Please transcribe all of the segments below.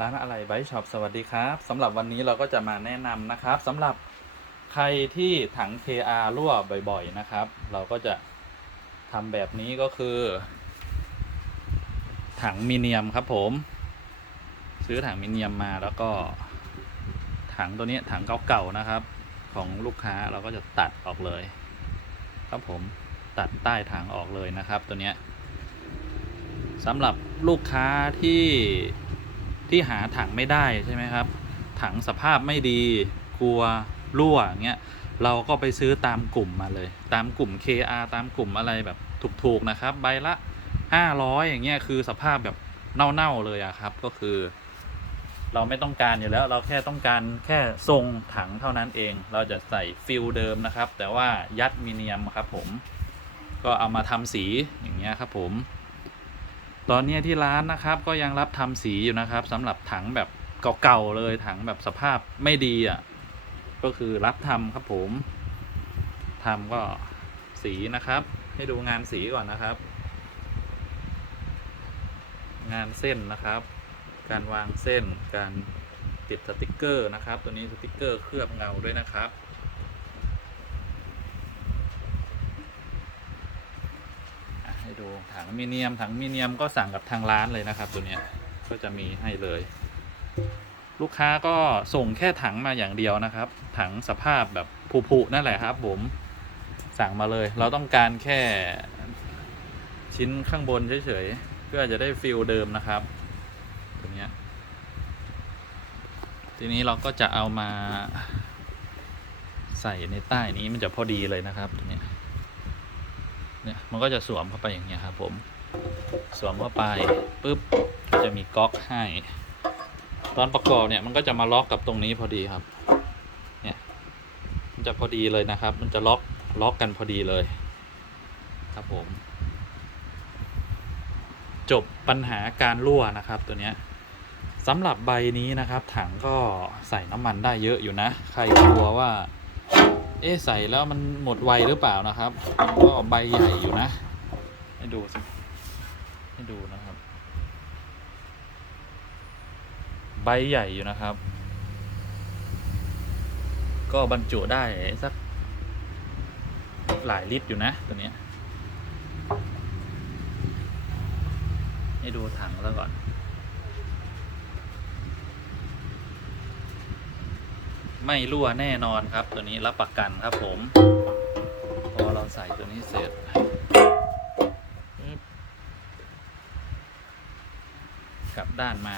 ร้านอะไรไบช็อปสวัสดีครับสำหรับวันนี้เราก็จะมาแนะนำนะครับสำหรับใครที่ถัง KR รั่วบ่อยๆนะครับ เราก็จะทำแบบนี้ก็คือ ถังมีเนียมครับผม ซื้อถังมีเนียมมาแล้วก็ ถังตัวนี้ถังเก่าๆนะครับ ของลูกค้าเราก็จะตัดออกเลย ครับผมตัดใต้ถังออกเลยนะครับ ตัวเนี้ยสำหรับลูกค้าที่ ที่หาถังไม่ได้ใช่ไหมครับ ถังสภาพไม่ดีกลัวรั่วเงี้ยเราก็ไปซื้อตามกลุ่มมาเลย ตามกลุ่ม KR ตามกลุ่มอะไรแบบถูกๆนะครับ ใบละ 500 อย่างเงี้ยคือสภาพแบบเน่าๆเลยอะครับ ก็คือ เราไม่ต้องการอยู่แล้ว เราแค่ต้องการแค่ทรงถังเท่านั้นเอง เราจะใส่ฟิลเดิมนะครับ แต่ว่ายัดมีเนียมครับผม ก็เอามาทำสีอย่างเงี้ยครับผม ตอนนี้ที่ร้านนะครับก็ยังรับทำสีอยู่นะครับสำหรับถังแบบเก่าๆเลยถังแบบสภาพไม่ดีอะก็คือรับทำครับผมทำก็สีนะครับ ให้ดูงานสีก่อนนะครับ งานเส้นนะครับ การวางเส้นการติดสติกเกอร์นะครับ ตัวนี้สติกเกอร์เคลือบเงาด้วยนะครับ อะ ให้ดูถังมีเนียมถังมีเนียมก็สั่งกับทางร้านเลยนะครับ ตัวเนี้ยก็จะมีให้เลย ลูกค้าก็ส่งแค่ถังมาอย่างเดียวนะครับ ถังสภาพแบบผุๆนั่นแหละครับ ผมสั่งมาเลย เราต้องการแค่ชิ้นข้างบนเฉยๆเพื่อจะได้ฟิลเดิมนะครับตัวเนี้ยทีนี้เราก็จะเอามาใส่ในใต้นี้มันจะพอดีเลยนะครับตัวเนี้ย เนี่ยมันก็จะสวมเข้าไปอย่างเงี้ยครับผมสวมเข้าไปปุ๊บก็จะมีก๊อกให้ ตอนประกอบเนี่ยมันก็จะมาล็อกกับตรงนี้พอดีครับเนี่ยมันจะพอดีเลยนะครับ มันจะล็อกล็อกกันพอดีเลย ครับผม จบปัญหาการรั่วนะครับตัวเนี้ยสำหรับใบนี้นะครับ ถังก็ใส่น้ำมันได้เยอะอยู่นะ ใครกลัวว่า เอ๊ะใส่แล้วมันหมดไวหรือเปล่านะครับก็ใบใหญ่อยู่นะ ให้ดูสิให้ดูนะครับ ใบใหญ่อยู่นะครับ ก็บรรจุได้สักหลายลิตรอยู่นะตัวเนี้ยให้ดูถังแล้วก่อน ไม่รั่วแน่นอนครับ ตัวนี้รับประกันครับผม พอเราใส่ตัวนี้เสร็จกลับด้านมา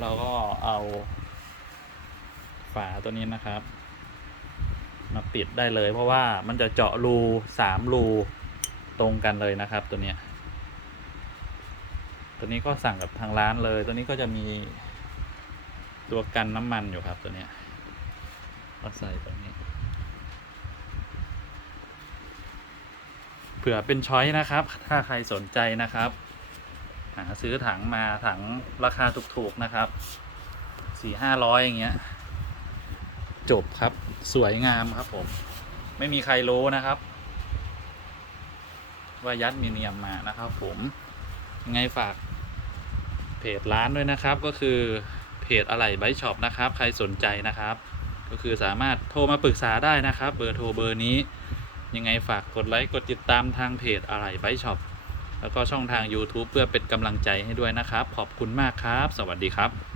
เราก็เอาฝาตัวนี้นะครับ มาปิดได้เลยเพราะว่ามันจะเจาะรูสามรูตรงกันเลยนะครับตัวเนี้ยตัวนี้ก็สั่งกับทางร้านเลย ตัวนี้ก็จะมี ตัวกันน้ำมันอยู่ครับตัวเนี้ยก็ใส่ตรงนี้ เผื่อเป็นช้อยนะครับ ถ้าใครสนใจนะครับ หาซื้อถังมาถังราคาถูกๆนะครับสี่ห้าร้อยอย่างเงี้ย จบครับสวยงามครับผม ไม่มีใครรู้นะครับ ว่ายัดมีเนียมมานะครับผมยังไงฝากเพจร้านด้วยนะครับก็คือ เพจอะไรไบช็อปนะครับ ใครสนใจนะครับ ก็คือสามารถโทรมาปรึกษาได้นะครับ เบอร์โทรเบอร์นี้ ยังไงฝากกดไลค์กดติดตามทางเพจอะไรไบช็อปแล้วก็ช่องทาง YouTube เพื่อเป็นกำลังใจให้ด้วยนะครับ ขอบคุณมากครับ สวัสดีครับ